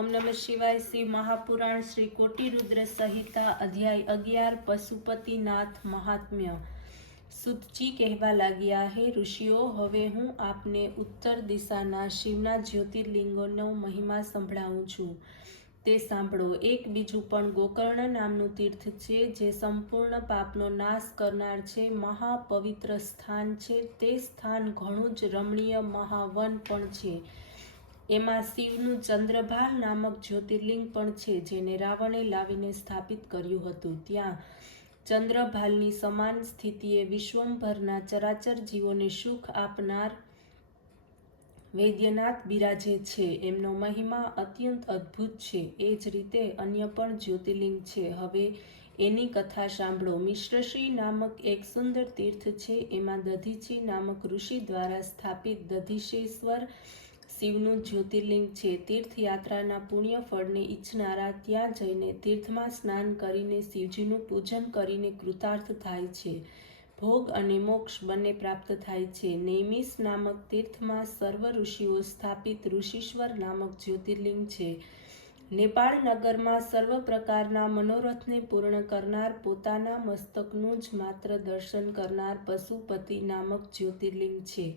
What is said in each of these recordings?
ओम नमः शिवाय। शिव महापुराण श्री कोटि रुद्र संहिता अध्याय 11 पशुपतिनाथ महात्म्य। સુતજી કહેવા લાગ્યા, હે ઋષિઓ, હવે હું આપને ઉત્તર દિશાના શિવના જ્યોતિર્લિંગોનો મહિમા સંભળાવું છું, તે સાંભળો. એક બીજું પણ ગોકર્ણ નામનું તીર્થ છે, જે સંપૂર્ણ પાપનો નાશ કરનાર છે, મહાપવિત્ર સ્થાન છે. તે સ્થાન ઘણું જ રમણીય મહાવન પણ છે. એમાં શિવનું ચંદ્રભાલ નામક જ્યોતિર્લિંગ પણ છે, જેને રાવણે લાવીને સ્થાપિત કર્યું હતું. ત્યાં ચંદ્રભાલની સમાન સ્થિતિએ વિશ્વંભરના ચરાચર જીવોને સુખ આપનાર વૈદ્યનાથ બિરાજે છે. એમનો મહિમા અત્યંત અદ્ભુત છે. એ જ રીતે અન્ય પણ જ્યોતિર્લિંગ છે. હવે એની કથા સાંભળો. મિશ્રશ્રી નામક એક સુંદર તીર્થ છે. એમાં દધીચી નામક ઋષિ દ્વારા સ્થાપિત દધીશેશ્વર શિવનું જ્યોતિર્લિંગ છે. તીર્થયાત્રાના પુણ્ય ફળને ઈચ્છનારા ત્યાં જઈને તીર્થમાં સ્નાન કરીને શિવજીનું પૂજન કરીને કૃતાર્થ થાય છે. ભોગ અને મોક્ષ બંને પ્રાપ્ત થાય છે. નૈમિષ નામક તીર્થમાં સર્વ ઋષિઓ સ્થાપિત ઋષિશ્વર નામક જ્યોતિર્લિંગ છે. નેપાળ નગરમાં સર્વ પ્રકારના મનોરથને પૂર્ણ કરનાર, પોતાના મસ્તકનું જ માત્ર દર્શન કરનાર પશુપતિ નામક જ્યોતિર્લિંગ છે.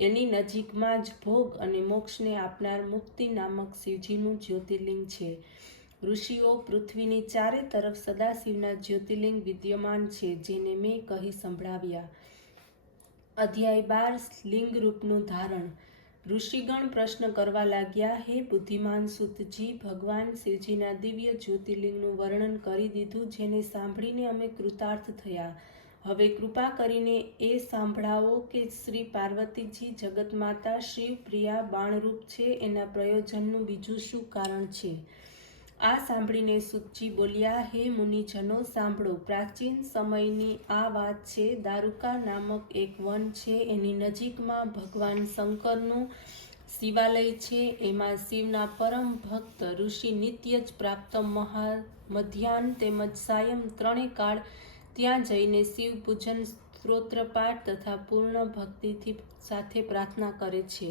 એની નજીકમાં જ ભોગ અને મોક્ષને આપનાર મુક્તિ નામક શિવજીનું જ્યોતિર્લિંગ છે. ઋષિઓ, પૃથ્વીની ચારે તરફ સદાશિવના જ્યોતિર્લિંગ વિદ્યમાન છે, જેને મેં કહી સંભળાવ્યા. અધ્યાય 12 લિંગરૂપનું ધારણ. ઋષિગણ પ્રશ્ન કરવા લાગ્યા, હે બુદ્ધિમાન સૂતજી, ભગવાન શિવજીના દિવ્ય જ્યોતિર્લિંગનું વર્ણન કરી દીધું, જેને સાંભળીને અમે કૃતાર્થ થયા. હવે કૃપા કરીને એ સાંભળાવો કે શ્રી પાર્વતીજી જગતમાતા શિવ પ્રિયા બાણરૂપ છે. એના પ્રયોજનનું બીજું શું કારણ છે? આ સાંભળીને સૂતજી બોલ્યા, હે મુનિજનો, સાંભળો. પ્રાચીન સમયની આ વાત છે. દારુકા નામક એક વન છે. એની નજીકમાં ભગવાન શંકરનું શિવાલય છે. એમાં શિવના પરમ ભક્ત ઋષિ નિત્ય જ પ્રાપ્ત મધ્યાહન તેમજ સાયં ત્રણે કાળ ત્યાં જઈને શિવ પૂજન, સ્ત્રોત્રપાઠ તથા પૂર્ણ ભક્તિથી સાથે પ્રાર્થના કરે છે.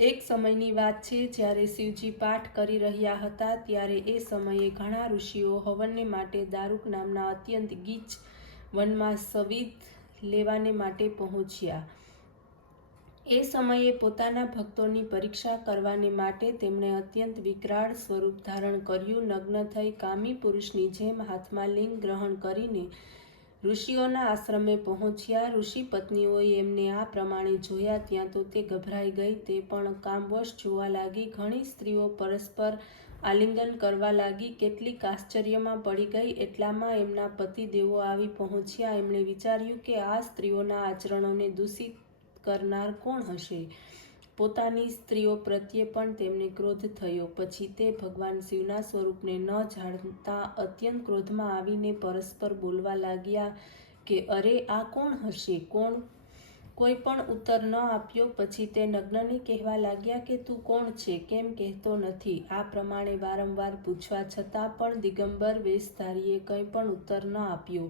એક સમયની વાત છે, જ્યારે શિવજી પાઠ કરી રહ્યા હતા, ત્યારે એ સમયે ઘણા ઋષિઓ હવનને માટે દારૂક નામના અત્યંત ગીચ વનમાં સવિધ લેવાને માટે પહોંચ્યા. એ સમયે પોતાના ભક્તોની પરીક્ષા કરવાને માટે તેમણે અત્યંત વિકરાળ સ્વરૂપ ધારણ કર્યું. નગ્ન થઈ કામી પુરુષની જેમ હાથમાં લિંગ ગ્રહણ કરીને ઋષિઓના આશ્રમે પહોંચ્યા. ઋષિ પત્નીઓએ એમને આ પ્રમાણે જોયા ત્યાં તો તે ગભરાઈ ગઈ. તે પણ કામવશ જોવા લાગી. ઘણી સ્ત્રીઓ પરસ્પર આલિંગન કરવા લાગી. કેટલીક આશ્ચર્યમાં પડી ગઈ. એટલામાં એમના પતિદેવો આવી પહોંચ્યા. એમણે વિચાર્યું કે આ સ્ત્રીઓના આચરણોને દૂષિત કરનાર કોણ હશે? પોતાની સ્ત્રીઓ પ્રત્યે પણ તેમને ક્રોધ થયો. પછી તે ભગવાન શિવના સ્વરૂપને ન જાણતા અત્યંત ક્રોધમાં આવીને પરસ્પર બોલવા લાગ્યા કે અરે, આ કોણ હશે? કોઈ પણ ઉત્તર ન આપ્યો. પછી તે નગ્નને કહેવા લાગ્યા કે તું કોણ છે? કેમ કહેતો નથી? આ પ્રમાણે વારંવાર પૂછવા છતાં પણ દિગંબર વેશધારીએ કંઈ પણ ઉત્તર ન આપ્યો.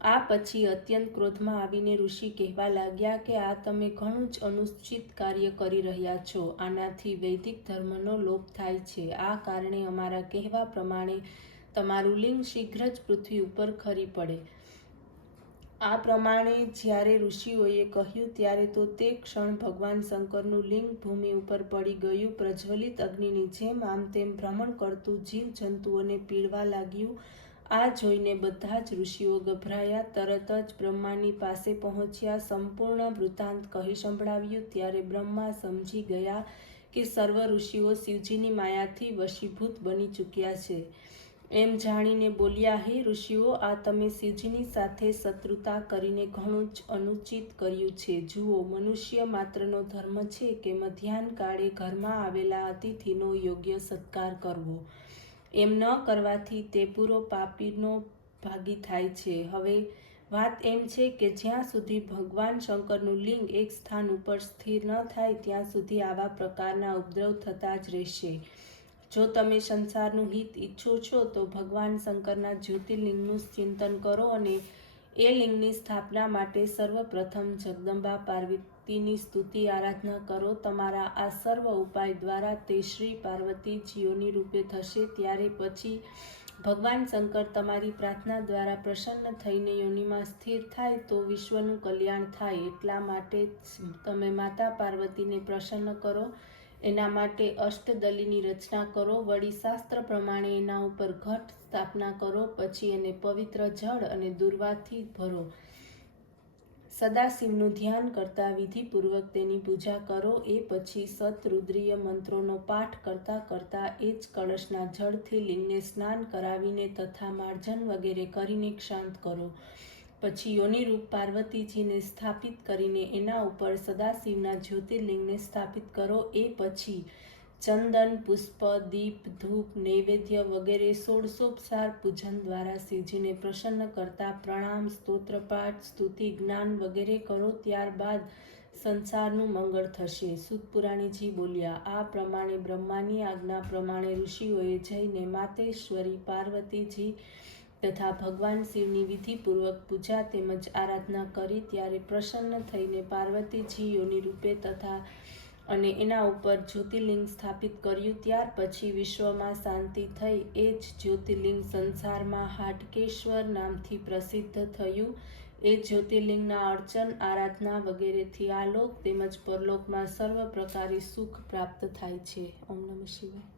આ પછી અત્યંત ક્રોધમાં આવીને ઋષિ કહેવા લાગ્યા કે આ તમે ઘણું જ અનુચિત કાર્ય કરી રહ્યા છો. આનાથી વૈદિક ધર્મનો લોપ થાય છે. આ કારણે અમારા કહેવા પ્રમાણે તમારું લિંગ શીઘ્ર જ પૃથ્વી ઉપર ખરી પડે. આ પ્રમાણે જ્યારે ઋષિઓએ કહ્યું ત્યારે તો તે ક્ષણ ભગવાન શંકરનું લિંગ ભૂમિ ઉપર પડી ગયું. પ્રજ્વલિત અગ્નિની જેમ આમ તેમ ભ્રમણ કરતું જીવ જંતુઓને પીડવા લાગ્યું. આ જોઈને બધા જ ઋષિઓ ગભરાયા. તરત જ બ્રહ્માની પાસે પહોંચ્યા. સંપૂર્ણ વૃત્તાંત કહી સંભળાવ્યું. ત્યારે બ્રહ્મા સમજી ગયા કે સર્વ ઋષિઓ શિવજીની માયાથી વશીભૂત બની ચૂક્યા છે. એમ જાણીને બોલ્યા, હે ઋષિઓ, આ તમે શિવજીની સાથે શત્રુતા કરીને ઘણું જ અનુચિત કર્યું છે. જુઓ, મનુષ્ય માત્રનો ધર્મ છે કે મધ્યાહન કાળે ઘરમાં આવેલા અતિથિનો યોગ્ય સત્કાર કરવો. એમ ન કરવાથી તે પૂરો પાપીનો ભાગી થાય છે. હવે વાત એમ છે કે જ્યાં સુધી ભગવાન શંકરનું લિંગ એક સ્થાન ઉપર સ્થિર ન થાય ત્યાં સુધી આવા પ્રકારના ઉપદ્રવ થતા જ રહેશે. જો તમે સંસારનું હિત ઈચ્છો છો તો ભગવાન શંકરના જ્યોતિર્લિંગનું ચિંતન કરો અને એ લિંગની સ્થાપના માટે સર્વપ્રથમ જગદંબા શક્તિની સ્તુતિ આરાધના કરો. તમારા આ સર્વ ઉપાય દ્વારા તે શ્રી પાર્વતી યોનિ રૂપે થશે. ત્યારે પછી ભગવાન શંકર તમારી પ્રાર્થના દ્વારા પ્રસન્ન થઈને યોનિમાં સ્થિર થાય તો વિશ્વનું કલ્યાણ થાય. એટલા માટે તમે માતા પાર્વતીને પ્રસન્ન કરો. એના માટે અષ્ટદલીની રચના કરો. વળી શાસ્ત્ર પ્રમાણે એના ઉપર ઘટ સ્થાપના કરો. પછી એને પવિત્ર જળ અને દુર્વાથી ભરો. સદાશિવનું ધ્યાન કરતા વિધિપૂર્વક તેની પૂજા કરો. એ પછી સતરુદ્રીય મંત્રોનો પાઠ કરતા કરતા એ જ કળશના જળથી લિંગને સ્નાન કરાવીને તથા માર્જન વગેરે કરીને શાંત કરો. પછી યોનિરૂપ પાર્વતીજીને સ્થાપિત કરીને એના ઉપર સદાશિવના જ્યોતિર્લિંગને સ્થાપિત કરો. એ પછી ચંદન, પુષ્પ, દીપ, ધૂપ, નૈવેદ્ય વગેરે ષોડશોપચાર પૂજન દ્વારા શિવજીને પ્રસન્ન કરતા પ્રણામ, સ્તોત્રપાઠ, સ્તુતિ, જ્ઞાન વગેરે કરો. ત્યારબાદ સંસારનું મંગળ થશે. સૂત પુરાણીજી બોલ્યા, આ પ્રમાણે બ્રહ્માની આજ્ઞા પ્રમાણે ઋષિઓએ જઈને માતેશ્વરી પાર્વતીજી તથા ભગવાન શિવની વિધિપૂર્વક પૂજા તેમજ આરાધના કરી. ત્યારે પ્રસન્ન થઈને પાર્વતીજી યોનિ રૂપે તથા અને એના ઉપર જ્યોતિર્લિંગ સ્થાપિત કર્યું. ત્યાર પછી વિશ્વમાં શાંતિ થઈ. એ જ જ્યોતિર્લિંગ સંસારમાં હાટકેશ્વર નામથી પ્રસિદ્ધ થયું. એ જ્યોતિર્લિંગના અર્ચન, આરાધના વગેરેથી આ લોક તેમજ પરલોકમાં સર્વ પ્રકારે સુખ પ્રાપ્ત થાય છે. ઓમ નમઃ શિવાય.